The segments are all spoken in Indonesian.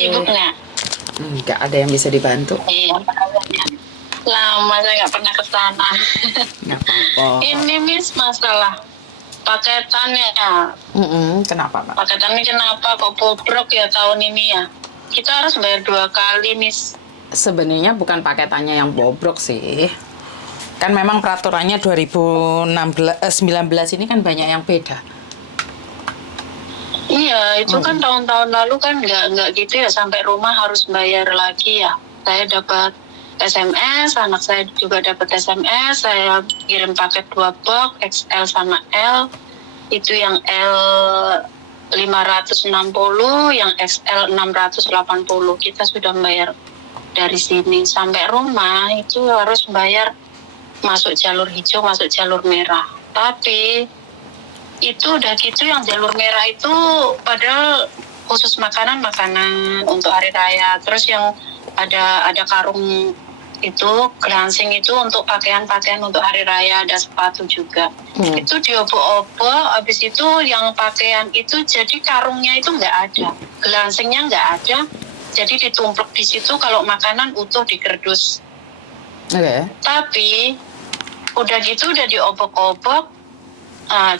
Sibuk nggak? Nggak ada yang bisa dibantu. Iya, makanya. Lama saya nggak pernah ke sana. Nggak apa-apa. Ini Miss masalah paketannya. Kenapa, Pak? Paketannya kenapa kok bobrok ya tahun ini ya? Kita harus bayar 2 kali, Miss. Sebenarnya bukan paketannya yang bobrok sih. Kan memang peraturannya 2019 ini kan banyak yang beda. Iya, itu kan tahun-tahun lalu kan nggak gitu ya, sampai rumah harus bayar lagi ya. Saya dapat SMS, anak saya juga dapat SMS, saya kirim paket 2 box, XL sama L. Itu yang L 560, yang XL 680. Kita sudah bayar dari sini sampai rumah itu harus bayar, masuk jalur hijau, masuk jalur merah. Tapi itu udah gitu yang jalur merah itu padahal khusus makanan untuk hari raya. Terus yang ada karung itu glansing itu untuk pakaian untuk hari raya, ada sepatu juga. Itu diobok-obok, habis itu yang pakaian itu jadi karungnya itu nggak ada, glansingnya nggak ada, jadi ditumplek di situ. Kalau makanan utuh di kerdus. Tapi udah gitu udah diobok-obok.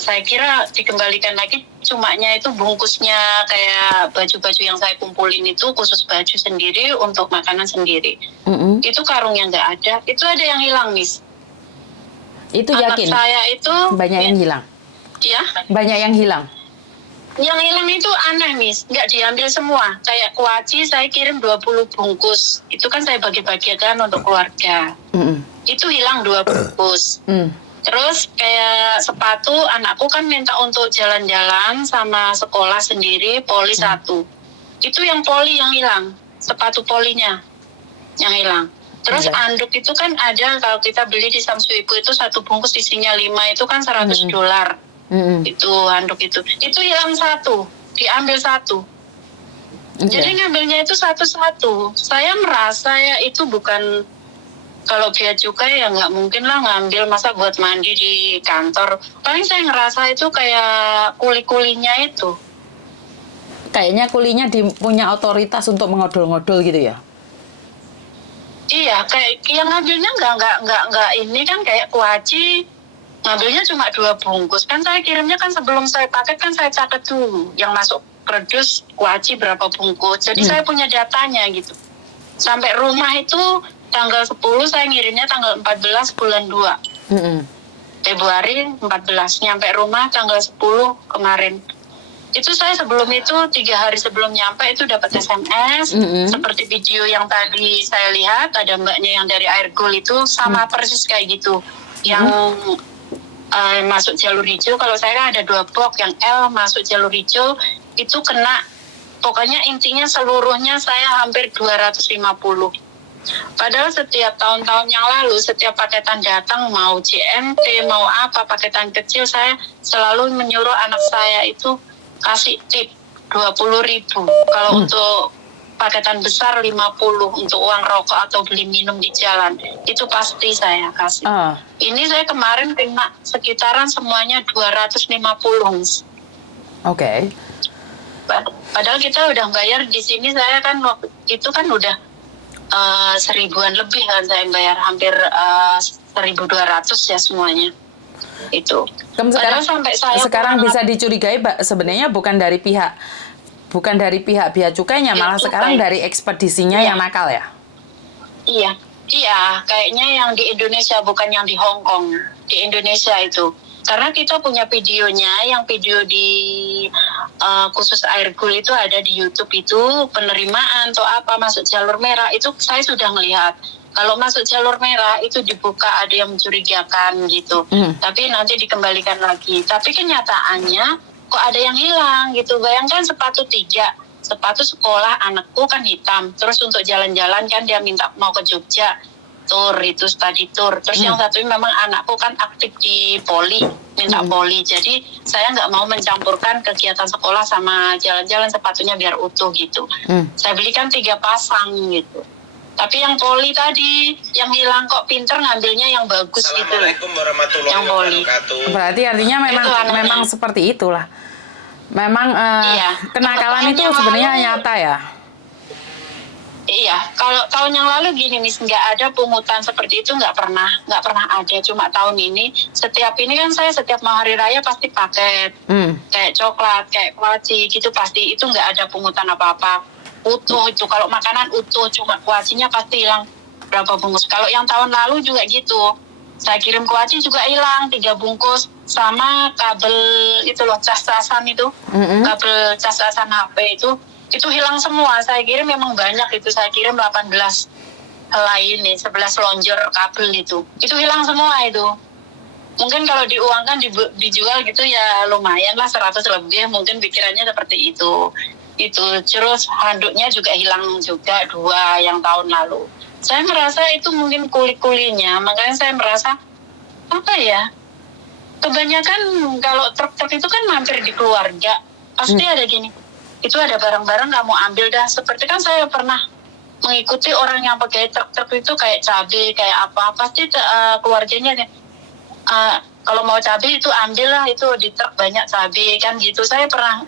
Saya kira dikembalikan lagi, cumanya itu bungkusnya kayak baju-baju yang saya kumpulin itu khusus baju sendiri, untuk makanan sendiri. Itu karungnya nggak ada, itu ada yang hilang, Miss. Itu yakin? Anak saya itu banyak yang hilang? Iya. Banyak yang hilang? Yang hilang itu aneh, Miss, nggak diambil semua. Kayak kuaci saya kirim 20 bungkus, itu kan saya bagi-bagikan untuk keluarga. Itu hilang 2 bungkus. Terus kayak sepatu, anakku kan minta untuk jalan-jalan sama sekolah sendiri, poli 1. Itu yang poli yang hilang, sepatu polinya yang hilang. Terus anduk itu kan ada, kalau kita beli di Samsu Ibu itu 1 bungkus isinya 5, itu kan $100. Itu anduk itu hilang 1, diambil 1. Jadi ngambilnya itu satu-satu. Saya merasa ya itu bukan, kalau bea cukai ya nggak mungkin lah ngambil, masa buat mandi di kantor. Paling saya ngerasa itu kayak kuli-kulinya itu. Kayaknya kulinya punya otoritas untuk mengodol-ngodol gitu ya? Iya, kayak yang ngambilnya nggak ini kan, kayak kuaci ngambilnya cuma 2 bungkus. Kan saya kirimnya kan sebelum saya paket kan saya catat dulu yang masuk kardus kuaci berapa bungkus. Jadi saya punya datanya gitu. Sampai rumah itu tanggal 10 saya ngirimnya tanggal 14 bulan 2. Februari 14, nyampe rumah tanggal 10 kemarin. Itu saya sebelum itu 3 hari sebelum nyampe itu dapat SMS, seperti video yang tadi saya lihat, ada mbaknya yang dari Airgold itu sama persis kayak gitu. Yang masuk jalur hijau, kalau saya kan ada 2 box, yang L masuk jalur hijau itu kena, pokoknya intinya seluruhnya saya hampir 250. Padahal setiap tahun-tahun yang lalu, setiap paketan datang, mau CNT, mau apa, paketan kecil, saya selalu menyuruh anak saya itu kasih tip 20.000. Kalau untuk paketan besar 50, untuk uang rokok atau beli minum di jalan, itu pasti saya kasih. Ini saya kemarin kena sekitaran semuanya 250. Padahal kita udah bayar di sini, saya kan waktu itu kan udah 1.000-an lebih kan saya bayar, hampir 1.200 ya semuanya itu. Sampai sekarang bisa dicurigai sebenarnya bukan dari pihak bea cukainya, malah sekarang dari ekspedisinya yang nakal ya? Iya, kayaknya yang di Indonesia, bukan yang di Hong Kong, di Indonesia itu. Karena kita punya videonya, yang video di khusus Airgold itu ada di YouTube, itu penerimaan atau apa masuk jalur merah, itu saya sudah melihat. Kalau masuk jalur merah itu dibuka, ada yang mencurigakan gitu. Tapi nanti dikembalikan lagi. Tapi kenyataannya kok ada yang hilang gitu. Bayangkan sepatu 3, sepatu sekolah anakku kan hitam. Terus untuk jalan-jalan kan dia minta mau ke Jogja, tour itu study tour. Terus yang satu memang anakku kan aktif di poli, minta poli. Jadi saya nggak mau mencampurkan kegiatan sekolah sama jalan-jalan, sepatunya biar utuh gitu. Saya belikan 3 pasang gitu. Tapi yang poli tadi yang hilang, kok pinter ngambilnya yang bagus gitu. Assalamualaikum warahmatullahi wabarakatuh. Berarti artinya memang seperti itulah. Memang kenakalan itu sebenarnya nyata ya. Iya, kalau tahun yang lalu gini Miss, nggak ada pungutan seperti itu, nggak pernah ada. Cuma tahun ini, setiap mau hari raya pasti paket, kayak coklat, kayak kuaci gitu pasti, itu nggak ada pungutan apa-apa. Utuh itu, kalau makanan utuh, cuma kuacinya pasti hilang berapa bungkus. Kalau yang tahun lalu juga gitu, saya kirim kuaci juga hilang 3 bungkus, sama kabel itu loh, cas-casan itu, kabel cas-casan HP itu hilang semua. Saya kirim memang banyak itu, saya kirim 18 helai ini, 11 lonjor kabel itu hilang semua itu. Mungkin kalau diuangkan dijual gitu ya lumayan lah, 100 lebih, mungkin pikirannya seperti itu. Terus handuknya juga hilang juga 2 yang tahun lalu. Saya merasa itu mungkin kuli-kulinya, makanya saya merasa apa ya, kebanyakan kalau truk-truk itu kan mampir di keluarga, pasti ada gini, itu ada barang-barang nggak mau ambil dah. Seperti kan saya pernah mengikuti orang yang pakai truk-truk itu kayak cabai, kayak apa, pasti keluarganya kalau mau cabai itu ambil lah, itu di truk banyak cabai kan gitu. Saya pernah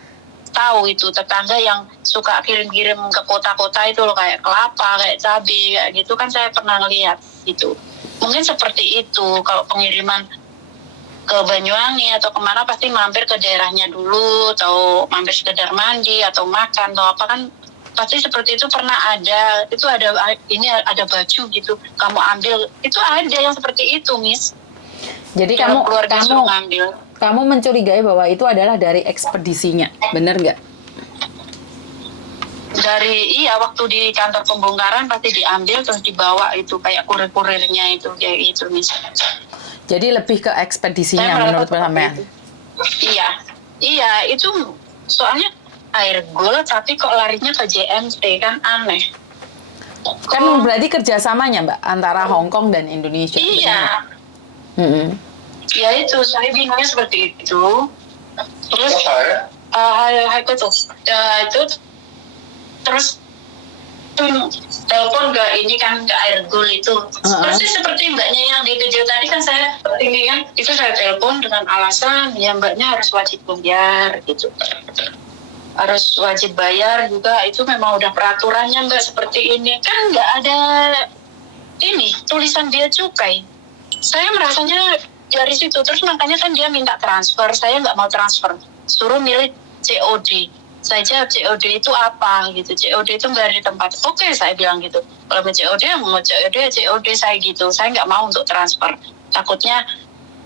tahu itu tetangga yang suka kirim-kirim ke kota-kota itu loh, kayak kelapa, kayak cabai, kayak gitu kan, saya pernah ngelihat gitu. Mungkin seperti itu kalau pengiriman ke Banyuwangi atau kemana pasti mampir ke daerahnya dulu, atau mampir sekedar mandi atau makan atau apa kan, pasti seperti itu. Pernah ada, itu ada baju gitu, kamu ambil, itu ada yang seperti itu Miss. Jadi kamu mencurigai bahwa itu adalah dari ekspedisinya, benar nggak? Waktu di kantor pembongkaran pasti diambil terus dibawa itu, kayak kurir-kurirnya itu kayak gitu Miss. Jadi lebih ke ekspedisinya menurut sampean? Iya, itu soalnya air gold tapi kok larinya ke JMT, kan aneh. Kan berarti kerjasamanya Mbak antara Hong Kong dan Indonesia. Iya. Ya itu, saya bingungnya seperti itu. Terus terus telepon ke ini kan, ke air gold itu. Seperti mbaknya yang di video tadi kan, saya ini kan, itu saya telepon dengan alasan ya mbaknya harus wajib bayar gitu. Harus wajib bayar juga, itu memang udah peraturannya mbak seperti ini. Kan nggak ada ini tulisan bea cukai. Saya merasanya dari situ, terus makanya kan dia minta transfer, saya nggak mau transfer, suruh milih COD. Saya jawab COD itu apa gitu, COD itu bayar di tempat. Oke, saya bilang gitu, kalau mau COD saya gitu, saya nggak mau untuk transfer, takutnya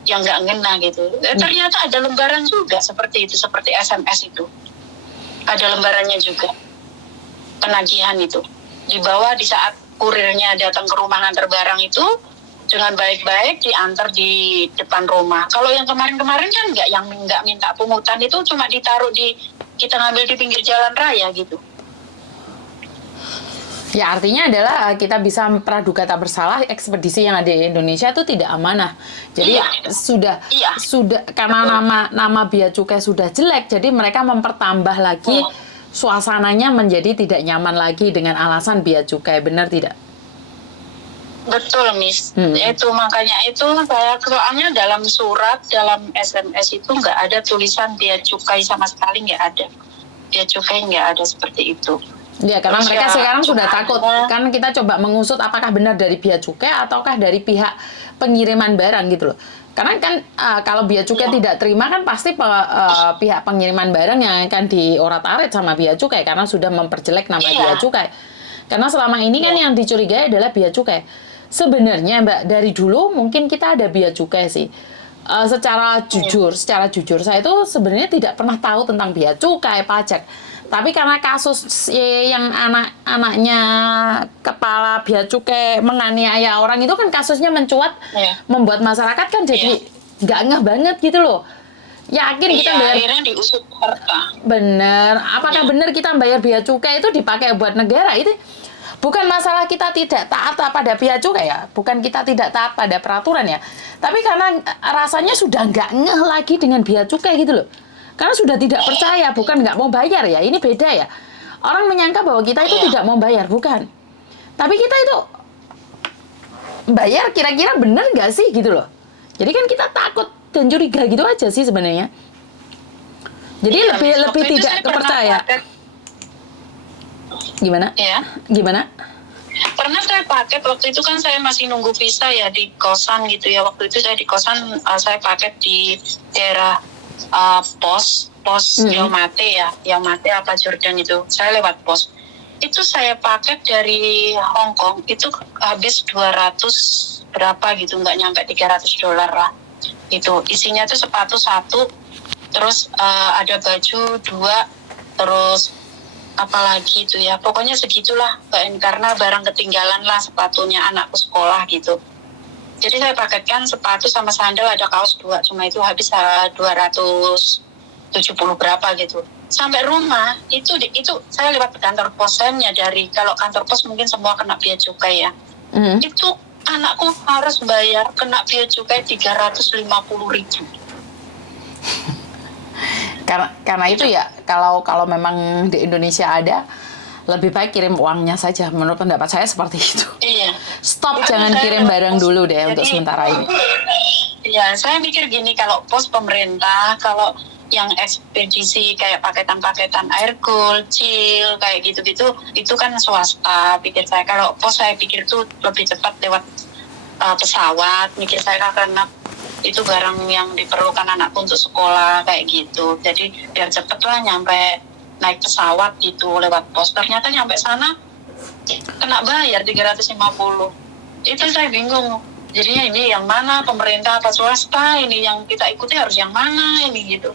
yang nggak ngena gitu. Ternyata ada lembaran juga seperti itu, seperti SMS itu, ada lembarannya juga, penagihan itu dibawa di saat kurirnya datang ke rumah ngantar barang itu, dengan baik-baik diantar di depan rumah. Kalau yang kemarin-kemarin kan nggak minta pungutan, itu cuma ditaruh kita ngambil di pinggir jalan raya gitu. Ya artinya adalah kita bisa praduga tak bersalah, ekspedisi yang ada di Indonesia itu tidak amanah. Jadi sudah karena nama bea cukai sudah jelek, jadi mereka mempertambah lagi suasananya menjadi tidak nyaman lagi dengan alasan bea cukai, benar tidak? Betul Miss, itu makanya itu saya, soalnya dalam surat, dalam SMS itu nggak ada tulisan bea cukai sama sekali, nggak ada. Bea cukai nggak ada seperti itu. Ya karena terus mereka sekarang sudah takut, kan kita coba mengusut apakah benar dari bea cukai ataukah dari pihak pengiriman barang gitu loh. Karena kan kalau bea cukai tidak terima kan pasti pihak pengiriman barang yang akan diorat-arit sama bea cukai karena sudah memperjelek nama bea cukai. Karena selama ini kan yang dicurigai adalah bea cukai. Sebenarnya Mbak, dari dulu mungkin kita ada bea cukai sih. Secara jujur saya itu sebenarnya tidak pernah tahu tentang bea cukai, pajak. Tapi karena kasus yang anak-anaknya kepala bea cukai menganiaya orang itu kan kasusnya mencuat, membuat masyarakat kan jadi nggak ngeh banget gitu loh. Yakin kita bayar, akhirnya diusut harta. Bener, apakah benar kita bayar bea cukai itu dipakai buat negara? Itu bukan masalah kita tidak taat pada bea cukai ya, bukan kita tidak taat pada peraturan ya, tapi karena rasanya sudah nggak ngeh lagi dengan bea cukai gitu loh, karena sudah tidak percaya, bukan nggak mau bayar ya, ini beda ya. Orang menyangka bahwa kita itu tidak mau bayar, bukan, tapi kita itu bayar kira-kira benar nggak sih gitu loh. Jadi kan kita takut dan curiga gitu aja sih sebenarnya. Jadi lebih tidak kepercaya. Gimana? Iya. Gimana? Karena saya paket waktu itu kan saya masih nunggu visa ya di kosan gitu ya. Waktu itu saya di kosan, saya paket di daerah pos Yaumate ya, Yaumate apa Jordan itu. Saya lewat pos. Itu saya paket dari Hong Kong itu habis 200 berapa gitu, nggak nyampe $300 lah. Itu isinya tuh sepatu 1, terus ada baju 2, terus apalagi itu ya, pokoknya segitulah karena barang ketinggalan lah sepatunya anakku sekolah gitu. Jadi saya paketkan sepatu sama sandal, ada kaos 2, cuma itu habis 270 berapa gitu. Sampai rumah itu saya lewat kantor pos, saya menyadari kalau kantor pos mungkin semua kena bea cukai ya. Itu anakku harus bayar kena bea cukai 350.000. Karena itu ya, kalau memang di Indonesia ada, lebih baik kirim uangnya saja. Menurut pendapat saya seperti itu. Iya. Stop, jangan kirim barang dulu deh untuk sementara ini. Iya, saya mikir gini, kalau pos pemerintah, kalau yang ekspedisi kayak paketan-paketan air cool, chill, kayak gitu-gitu, itu kan swasta, pikir saya. Kalau pos saya pikir tuh lebih cepat lewat pesawat, mikir saya, karena itu barang yang diperlukan anakku untuk sekolah kayak gitu. Jadi biar cepet lah nyampe naik pesawat gitu lewat pos. Ternyata nyampe sana kena bayar 350. Itu saya bingung. Jadinya ini yang mana, pemerintah apa swasta? Ini yang kita ikuti harus yang mana ini gitu.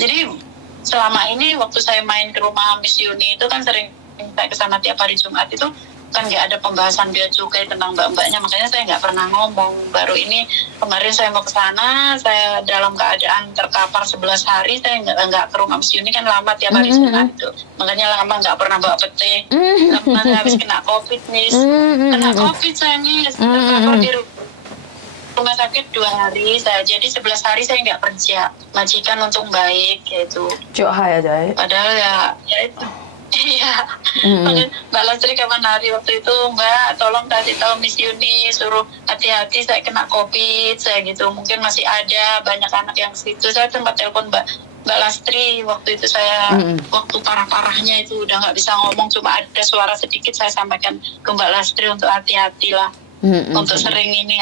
Jadi selama ini waktu saya main ke rumah Miss Yuni itu kan sering saya kesana tiap hari Jumat itu kan nggak ada pembahasan bea cukai tentang mbak-mbaknya, makanya saya nggak pernah ngomong. Baru ini kemarin saya mau ke sana, saya dalam keadaan terkapar 11 hari, saya nggak ke rumah Miss Yuni kan lama tiap hari Jumat itu, makanya lama nggak pernah bawa pete. Karena habis kena COVID nih, kena COVID saya nih, terkapar di rumah sakit 2 hari, jadi 11 hari saya nggak kerja, majikan untung baik gitu. Hai aja. Padahal ya itu. Iya, Mbak Lastri kapan hari waktu itu, Mbak tolong kasih tahu Miss Yuni, suruh hati-hati saya kena COVID, saya gitu, mungkin masih ada banyak anak yang situ. Saya sempat telepon Mbak Lastri waktu itu, saya waktu parah-parahnya itu udah nggak bisa ngomong, cuma ada suara sedikit, saya sampaikan ke Mbak Lastri untuk hati-hati lah, untuk sering ini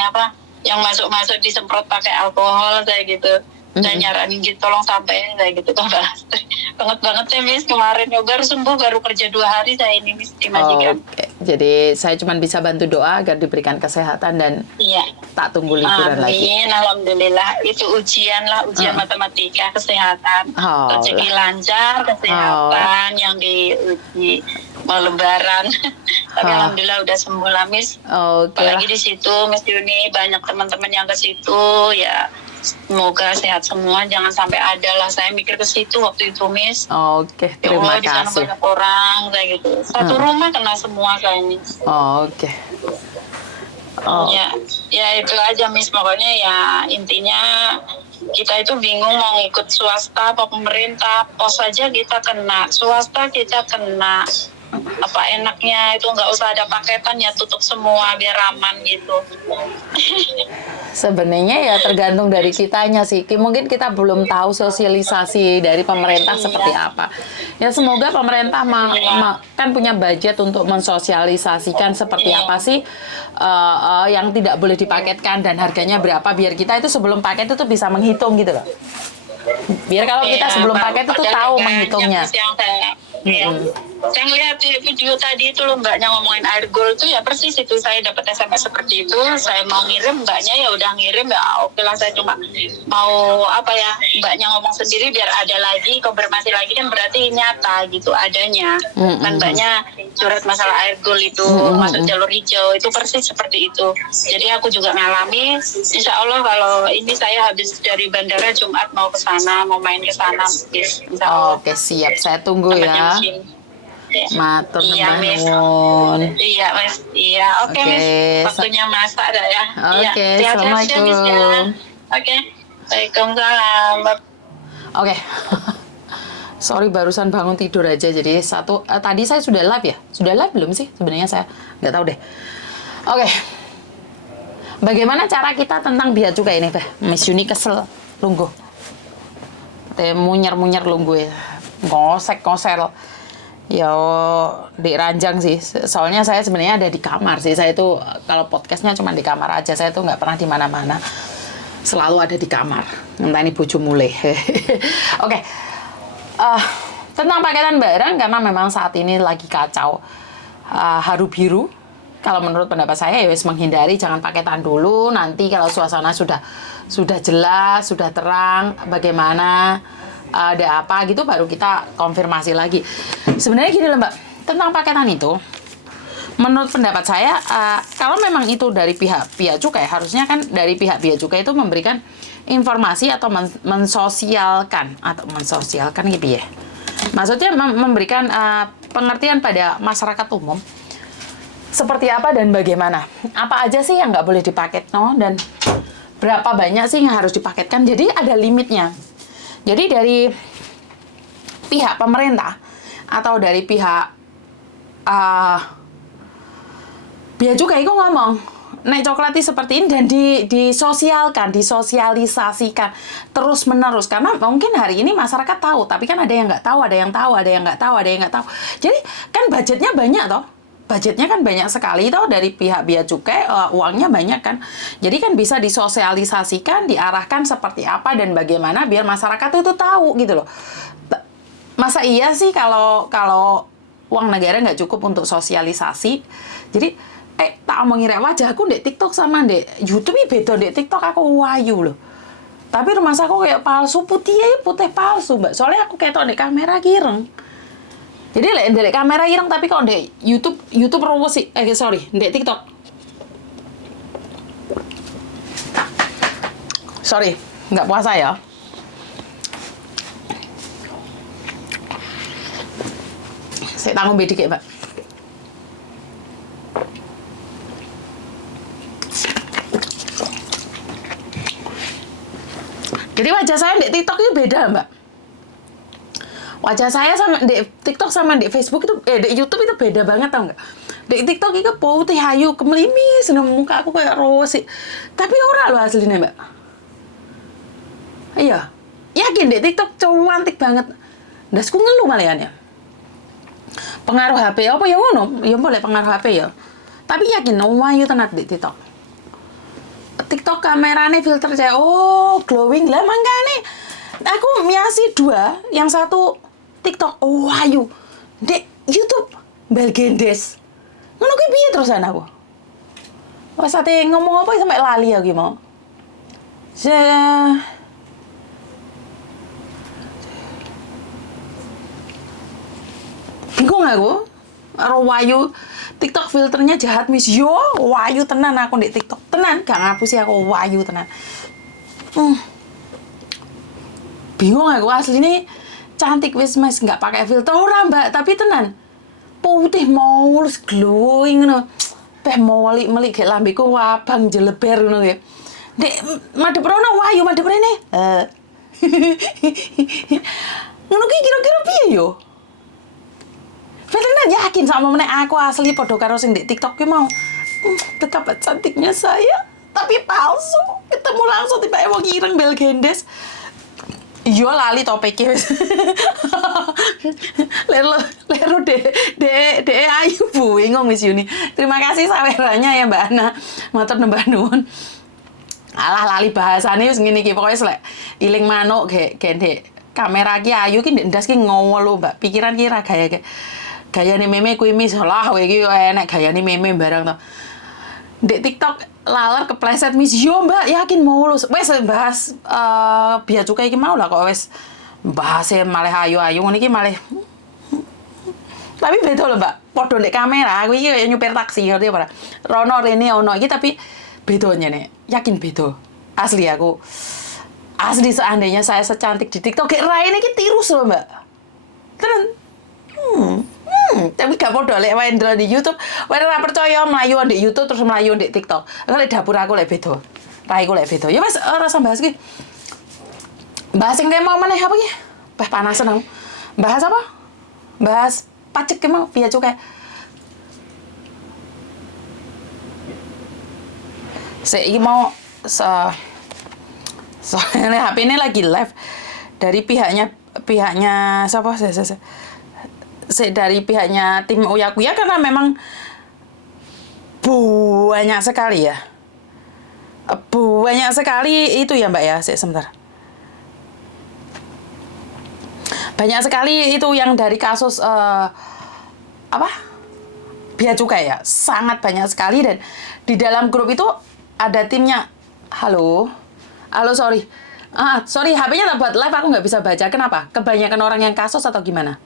yang masuk-masuk disemprot pakai alkohol, saya gitu. Dan nyaranin gitu, tolong sampein kayak gitu ke Mbak Lastri. Banget ya Miss, kemarin baru sembuh, baru kerja 2 hari saya ini Miss di majikan. Oke. Jadi saya cuma bisa bantu doa agar diberikan kesehatan dan tak tunggu liburan lagi. Amin, alhamdulillah. Itu ujian matematika, kesehatan, rezeki lancar, kesehatan yang diuji, mau lebaran. Tapi alhamdulillah udah sembuh lah Miss. Apalagi di situ Miss Yuni banyak teman-teman yang ke situ ya. Semoga sehat semua, jangan sampai ada lah. Saya mikir ke situ waktu itu Miss. Oke, terima kasih. Di sana banyak orang kayak gitu. Satu rumah kena semua saya Miss. Oke. Ya itu aja Miss. Pokoknya ya intinya kita itu bingung mau ngikut swasta apa pemerintah. Pos aja kita kena, swasta kita kena. Apa enaknya itu nggak usah ada paketan ya, tutup semua biar aman gitu. Sebenarnya ya tergantung dari kitanya sih. Mungkin kita belum tahu sosialisasi dari pemerintah seperti apa. Ya semoga pemerintah kan punya budget untuk mensosialisasikan seperti apa sih yang tidak boleh dipaketkan dan harganya berapa, biar kita itu sebelum paket itu bisa menghitung gitu loh. Biar kalau kita sebelum paket itu tahu menghitungnya. Saya ngeliat di video tadi itu loh, mbaknya ngomongin air gold itu ya persis itu, saya dapat SMS seperti itu, saya mau ngirim, mbaknya ya udah ngirim, ya oke lah, saya cuma mau mbaknya ngomong sendiri biar ada lagi, konfirmasi lagi kan berarti nyata gitu adanya. Kan mbaknya curhat masalah air gold itu masuk jalur hijau, itu persis seperti itu. Jadi aku juga ngalami, insya Allah kalau ini saya habis dari bandara Jumat mau ke sana, mau main ke sana. Oke, siap, saya tunggu ya. Matur nuwun. Iya Mas. Iya, oke Mas. Waktunya masak dah ya. Oke, assalamualaikum. Oke. Waalaikumsalam. Oke. Sorry, barusan bangun tidur aja. Jadi tadi saya sudah live ya? Sudah live belum sih? Sebenarnya saya nggak tahu deh. Oke. Bagaimana cara kita tentang bea cukai ini, Teh? Miss Yuni kesel, lungguh. Teh munyer-munyer lungguh ya. Ngosek-ngosel. Ya, di ranjang sih. Soalnya saya sebenarnya ada di kamar sih. Saya itu kalau podcastnya cuma di kamar aja. Saya tuh nggak pernah di mana-mana. Selalu ada di kamar. Entah ini bojo mulai. Oke. Tentang paketan barang, karena memang saat ini lagi kacau. Haru biru. Kalau menurut pendapat saya ya wis menghindari, jangan paketan dulu. Nanti kalau suasana sudah jelas, sudah terang, bagaimana ada apa gitu, baru kita konfirmasi lagi. Sebenarnya gini loh Mbak, tentang paketan itu, menurut pendapat saya, kalau memang itu dari pihak Bea Cukai, harusnya kan dari pihak Bea Cukai itu memberikan informasi atau mensosialkan gitu ya. Maksudnya memberikan pengertian pada masyarakat umum seperti apa dan bagaimana. Apa aja sih yang nggak boleh dipaket, dan berapa banyak sih yang harus dipaketkan. Jadi ada limitnya. Jadi dari pihak pemerintah atau dari pihak Bea Cukai itu ngomong, nek coklatnya seperti ini, dan disosialisasikan terus menerus, karena mungkin hari ini masyarakat tahu, tapi kan ada yang nggak tahu, ada yang tahu, ada yang nggak tahu, ada yang nggak tahu. Jadi kan budgetnya banyak toh. Budgetnya kan banyak sekali toh dari pihak Bea Cukai, uangnya banyak kan. Jadi kan bisa disosialisasikan, diarahkan seperti apa dan bagaimana biar masyarakat itu tahu gitu loh. Masa iya sih kalau uang negara nggak cukup untuk sosialisasi. Jadi tak omongin rek wajahku ndek TikTok sama ndek YouTube ini beda. Ndek TikTok aku wayu loh. Tapi rumah aku kayak palsu, putih palsu, Mbak. Soalnya aku ketok ndek kamera gireng. Jadi ndek kamera ireng, tapi kok ndek YouTube rawos sih. Ndek TikTok. Sorry, nggak puasa ya. Saya tanggung bedik ya, Mbak. Jadi wajah saya di TikTok itu beda, Mbak. Wajah saya sama di TikTok sama di Facebook itu, di YouTube itu beda banget, tau nggak? Di TikTok itu putih hayu, kemelimis, muka aku kayak rose sih. Tapi ora loh aslinya, Mbak. Iya, yakin di TikTok cantik banget. Dasku ngeluh malahan ya. Pengaruh HP apa ya ngono? Ya boleh pengaruh HP ya. Tapi yakin wayu tenan di TikTok. TikTok kamerane filter saya, glowing lah mangkane. Aku miasi 2, yang satu TikTok wayu. Dek YouTube belgendes. Ngono kuwi piye terusan aku? Wes ate ngomong apa sampai lali aku mau. Bingung aku. Karo wayu TikTok filternya jahat mis. Yo, wayu tenan aku di TikTok. Tenan, gak ngapusi aku wayu tenan. Bingung aku aslinya cantik wis mas, nggak pakai filter ora Mbak, tapi tenan. Putih mulus glowing ngono. Teh melik gek lambeku wabang jeleber ngono ya. Dek madhep rono wayu madhep rene. Ngono ki kira-kira piye yo? Beneran yakin sama meneh aku asli podo karo sing di TikTok ki mau. Betapa cantiknya saya, tapi palsu. Ketemu langsung tiba wong ireng belgendes. Iya lali topiknya wis. Lero de ayu bingung wis Yuni. Terima kasih saweranya ya Mbak Ana. Matur nembah nuwun. Alah lali bahasane wis ngene iki pokoke selek iling manuk gek kamera ki ayu ki ndek ndas ki ngowo lho Mbak. Pikiran ki ra gayane meme kuwi mis lah kowe iki enek gayane meme barang to. Ndek TikTok laler kepleset mis yo Mbak yakin mulus. Wes bahas Bea Cukai iki mau lah kok wes bahase malih ayu-ayu ngene iki malih. Tapi beda lho Mbak. Padha ndek kamera aku iki kaya nyupir taksi ngerti ora. Rono rene ono iki tapi bedanya nih. Yakin beda. Asli aku. Asli seandainya saya secantik di TikTok kayak Raine iki tirus lho Mbak. Terus tapi gak podo lek wae ndelok di YouTube, wae ora percaya mlayu di YouTube terus mlayu di TikTok. Lek dapur aku lek beda. Raiku lek beda. Ya wis ora usah bahas iki. Bahas sing tema meneh apa iki? Panasan aku. Bahas apa? Bahas pajak ki mau Bea Cukai. Saya ini mau soalnya HP ini lagi live dari pihaknya siapa dari pihaknya tim Uyakuya karena memang banyak sekali ya. Banyak sekali itu ya Mbak ya, sebentar. Banyak sekali itu yang dari kasus bea cukai ya, sangat banyak sekali. Dan di dalam grup itu ada timnya. Halo, sorry, HP-nya tak buat live, aku nggak bisa baca. Kenapa? Kebanyakan orang yang kasus atau gimana?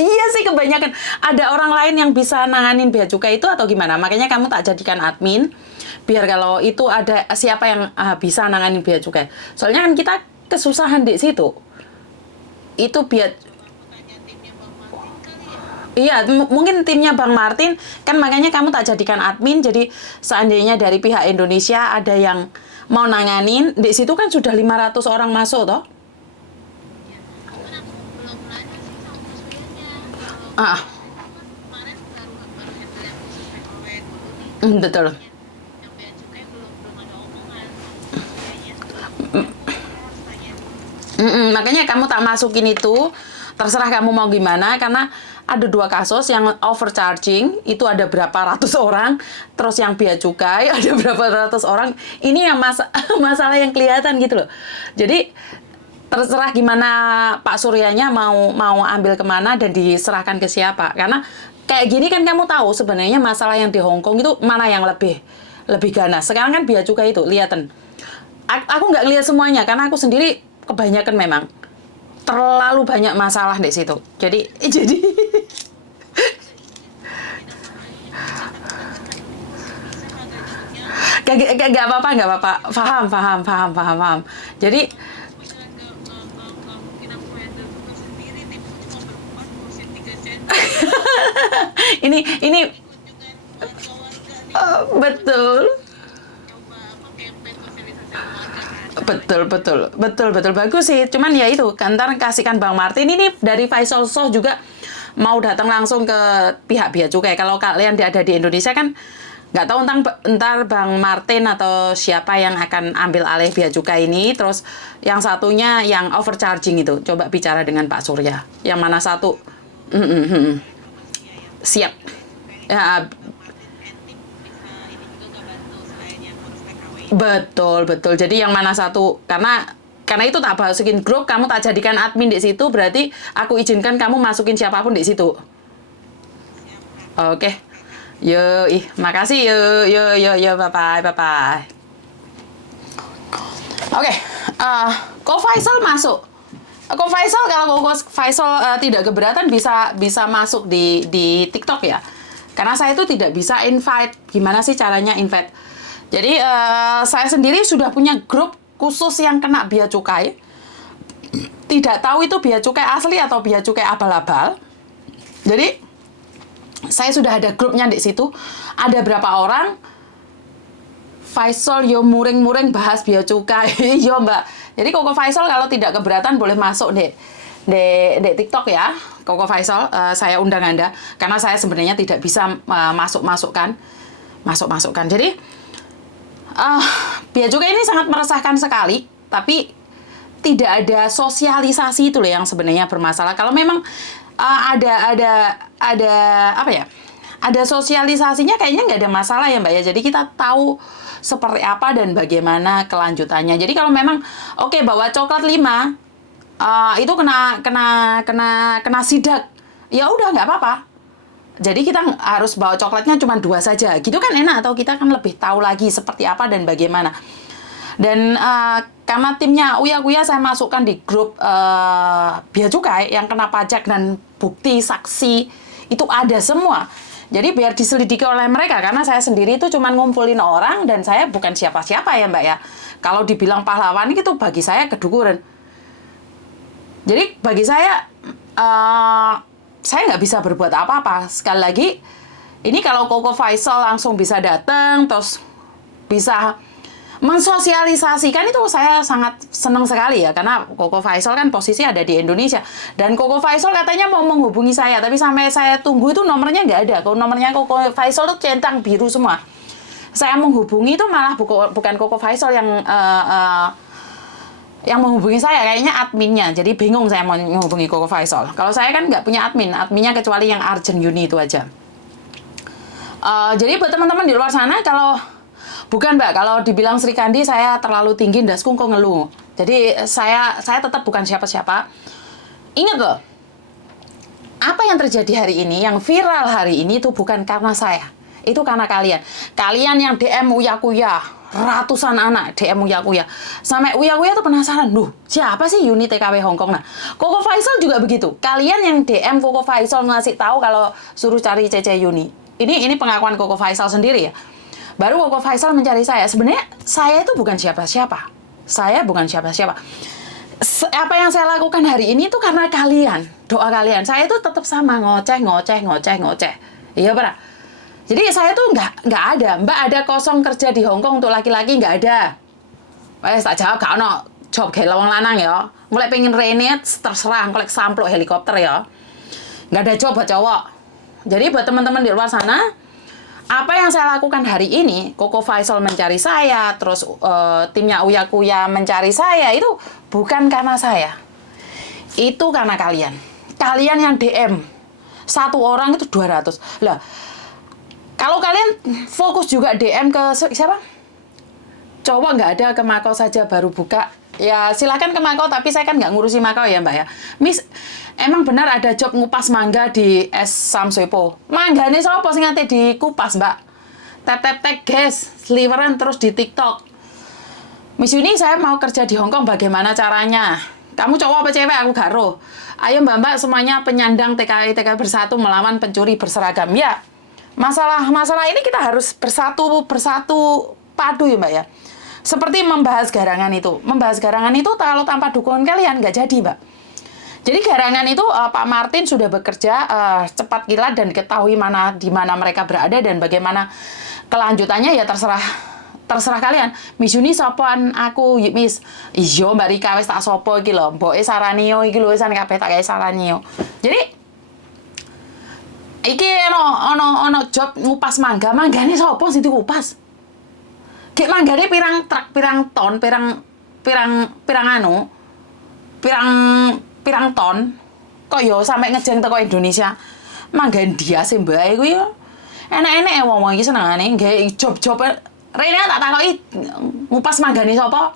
Iya sih, kebanyakan ada orang lain yang bisa nanganin bea cukai itu atau gimana? Makanya kamu tak jadikan admin, biar kalau itu ada siapa yang bisa nanganin bea cukai. Soalnya kan kita kesusahan di situ. Itu biar iya, mungkin timnya Bang Martin, kan makanya kamu tak jadikan admin, jadi seandainya dari pihak Indonesia ada yang mau nanganin, di situ kan sudah 500 orang masuk toh? Betul. Makanya kamu tak masukin itu, terserah kamu mau gimana, karena ada 2 kasus yang overcharging, itu ada berapa ratus orang, terus yang bea cukai ada berapa ratus orang, ini yang masalah yang kelihatan gitu loh. Jadi terserah gimana Pak Suryanya mau ambil kemana dan diserahkan ke siapa, karena kayak gini kan kamu tahu sebenarnya masalah yang di Hong Kong itu mana yang lebih ganas. Sekarang kan bea cukai itu lihatan. Aku nggak lihat semuanya karena aku sendiri kebanyakan memang terlalu banyak masalah di situ. Jadi nggak apa-apa. Paham. Jadi ini betul bagus sih. Cuman ya itu kan ntar kasihkan Bang Martin ini dari Faisal Soh juga mau datang langsung ke pihak bea cukai. Kalau kalian ada di Indonesia kan nggak tahu entar Bang Martin atau siapa yang akan ambil alih bea cukai ini. Terus yang satunya yang overcharging itu coba bicara dengan Pak Surya. Yang mana satu? Siap. Ya, betul. Jadi yang mana satu? Karena itu tak masukin grup, kamu tak jadikan admin di situ, berarti aku izinkan kamu masukin siapapun di situ. Oke. Makasih. Bye. Oke. Ko Faisal masuk. Ko Faisal, kalau Ko Faisal tidak keberatan bisa masuk di TikTok ya. Karena saya itu tidak bisa invite. Gimana sih caranya invite? Jadi saya sendiri sudah punya grup khusus yang kena bea cukai. Tidak tahu itu bea cukai asli atau bea cukai abal-abal. Jadi saya sudah ada grupnya di situ. Ada berapa orang? Faisal yo muring-muring bahas bea cukai. Yo Mbak. Jadi Koko Faisal kalau tidak keberatan boleh masuk di TikTok ya. Koko Faisal, saya undang Anda karena saya sebenarnya tidak bisa masukkan. Jadi bea cukai ini sangat meresahkan sekali, tapi tidak ada sosialisasi itu loh yang sebenarnya bermasalah. Kalau memang ada apa ya? Ada sosialisasinya kayaknya nggak ada masalah ya Mbak ya. Jadi kita tahu seperti apa dan bagaimana kelanjutannya. Jadi kalau memang bawa coklat 5 itu kena sidak, ya udah nggak apa-apa. Jadi kita harus bawa coklatnya cuma 2 saja, gitu kan enak, atau kita kan lebih tahu lagi seperti apa dan bagaimana. Dan karena timnya Uyakuya saya masukkan di grup bea cukai yang kena pajak dan bukti saksi itu ada semua. Jadi biar diselidiki oleh mereka, karena saya sendiri itu cuma ngumpulin orang dan saya bukan siapa-siapa ya Mbak ya. Kalau dibilang pahlawan itu bagi saya kedukuran. Jadi bagi saya nggak bisa berbuat apa-apa. Sekali lagi, ini kalau Koko Faisal langsung bisa datang, terus bisa mensosialisasikan itu saya sangat senang sekali ya, karena Koko Faisal kan posisi ada di Indonesia dan Koko Faisal katanya mau menghubungi saya, tapi sampai saya tunggu itu nomornya nggak ada. Nomornya Koko Faisal itu centang biru semua. Saya menghubungi itu malah bukan Koko Faisal yang menghubungi saya, kayaknya adminnya. Jadi bingung saya mau menghubungi Koko Faisal. Kalau saya kan nggak punya adminnya kecuali yang Arjen Yuni itu aja. Jadi buat teman-teman di luar sana, bukan Mbak, kalau dibilang Sri Kandi saya terlalu tinggi, dasku kok ngeluh. Jadi saya tetap bukan siapa-siapa. Ingat loh, apa yang terjadi hari ini, yang viral hari ini itu bukan karena saya. Itu karena kalian. Kalian yang DM Uya-Kuya, ratusan anak DM Uya-Kuya. Sampai Uya-Kuya tuh penasaran, loh siapa sih Yuni TKW Hongkong? Nah, Koko Faisal juga begitu. Kalian yang DM Koko Faisal ngasih tahu kalau suruh cari Cece Yuni. Ini pengakuan Koko Faisal sendiri ya. Baru Koko Faisal mencari saya. Sebenarnya saya itu bukan siapa-siapa. Saya bukan siapa-siapa. Apa yang saya lakukan hari ini itu karena kalian, doa kalian. Saya itu tetap sama, ngoceh. Iya, Pak. Jadi saya tuh nggak ada. Mbak ada kosong kerja di Hongkong untuk laki-laki, nggak ada. Tak jawab, gak ono job kayak lawang lanang ya. Mulai pengen renet, terserah, mulai samplok helikopter ya. Nggak ada job buat cowok. Jadi buat teman-teman di luar sana, apa yang saya lakukan hari ini, Koko Faisal mencari saya, terus timnya Uya-Kuya mencari saya, itu bukan karena saya. Itu karena kalian. Kalian yang DM. Satu orang itu 200. Lah, kalau kalian fokus juga DM ke siapa? Cowok nggak ada, ke Makau saja baru buka. Ya silakan ke Makau, tapi saya kan nggak ngurusi Makau ya Mbak ya. Miss, emang benar ada job ngupas mangga di Es Samsoepo. Manggane sapa sing ngate dikupas, Mbak? Tap guys, sliveran terus di TikTok. Miss Yuni, saya mau kerja di Hongkong, bagaimana caranya? Kamu cowok apa cewek? Aku garo. Ayo Mbak semuanya penyandang TKI bersatu melawan pencuri berseragam. Ya, masalah ini kita harus bersatu padu ya Mbak ya. Seperti membahas garangan itu. Membahas garangan itu kalau tanpa dukungan kalian nggak jadi Mbak. Jadi garangan itu Pak Martin sudah bekerja cepat kilat dan diketahui di mana mereka berada dan bagaimana kelanjutannya ya terserah kalian. Miss Yuni sopan aku Miss. Iyo Mbak Rika wis tak sopo iki lho. Mboke saranio iki lho wisan kabeh tak gawe saranio. Jadi iki ono job ngupas manggane sapa sing dikupas? Gek manggane pirang truk, pirang ton, pirang ton. Kok yo sampai ngejeng teko Indonesia. Manggan dia sing bae kuwi yo. Enak-enak wong-wong iki senengane gawe job-job. Rene tak takoki ngupas manggane sapa?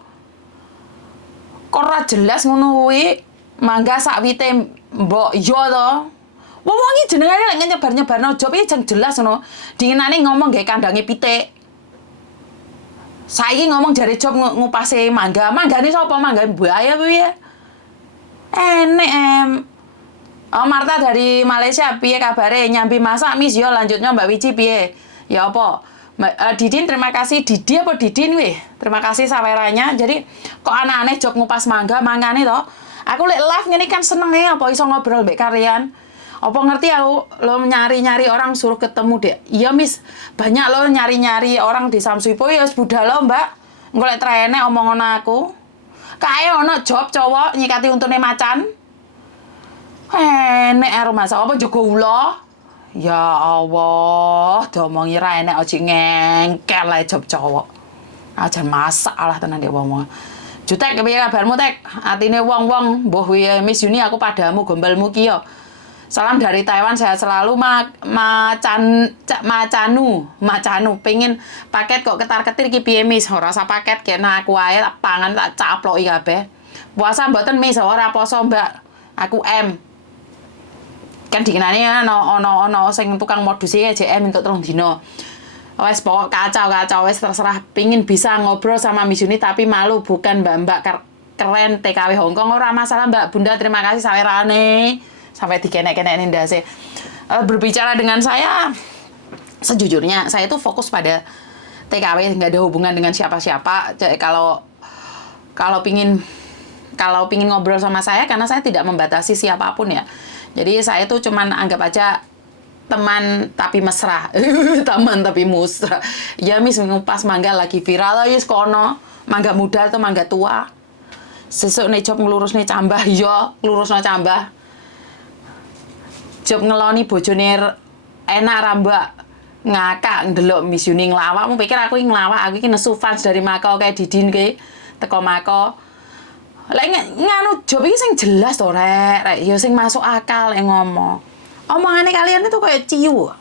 Kok ora jelas ngono kuwi. Mangga sakwite mbok yo to. Wong-wong iki jenengane lek nyebar-nyebarno job iki jeng jelas ngono. Dingenane ngomong gawe kandange pitik. Saiki ngomong jare job ngupase manggane sapa? Manggane buaya piye? Enek Marta dari Malaysia, piye kabare? Nyambi masak Miss yo, lanjutnya Mbak Wiji piye? Ya apa? Didin, terima kasih. Didi apa Didin weh? Terima kasih sawerannya. Jadi kok aneh-aneh job ngupas mangane to? Aku lek live ngene kan senenge apa iso ngobrol mbek kalian. Apa ngerti aku lo nyari-nyari orang suruh ketemu dek. Iya Miss, banyak lo nyari-nyari orang di Samsuipo ya budal lo Mbak. Golek trene omong ngono aku. Kae ono job cowok nyikati untune macan. Enek karo masak apa jogo ula. Ya Allah, diomongi ra enek ojo ngengkel ae job cowok. Ajan masak alah tenan dek wong-wong. Jutek kepiye kabarmu Tek? Atine wong-wong mbuh wiye Miss Yuni aku padamu gombalmu ki yo. Salam dari Taiwan, saya selalu macanu. Pengen paket kok ketar-ketir ki piye Miss? Ora usah paket kena aku ae tak pangan tak caploki kabeh. Puasa mboten Miss, ora poso Mbak. Aku M. Kan dikenani ono sing tukang modus iki JM untuk 3 dino. Wes pokok kacau wes terserah pengin bisa ngobrol sama Miss Yuni tapi malu bukan Mbak keren TKW Hongkong ora masalah Mbak Bunda terima kasih sawerane. Sampai dikenek-kenekin ndase. Berbicara dengan saya, sejujurnya saya itu fokus pada TKW, nggak ada hubungan dengan siapa-siapa. Kalau pingin ngobrol sama saya, karena saya tidak membatasi siapapun ya. Jadi saya itu cuman anggap aja teman tapi mesra. Teman tapi mesra. Ya mis pas mangga lagi viral ya kono. Mangga muda atau mangga tua. Sesuk nek job nglurusne cambah yo, nglurusno cambah. Job ngeloni bojone enak ra mbak. Ngakak ndelok Miss Yuni nglawak, mau pikir aku nglawak, aku iki nesu fans dari Mako kayak Didin ki. Teko Mako. Lek nganu job iki sing jelas to rek, ya sing masuk akal lek ngomong. Omongane kalian itu kayak ciu.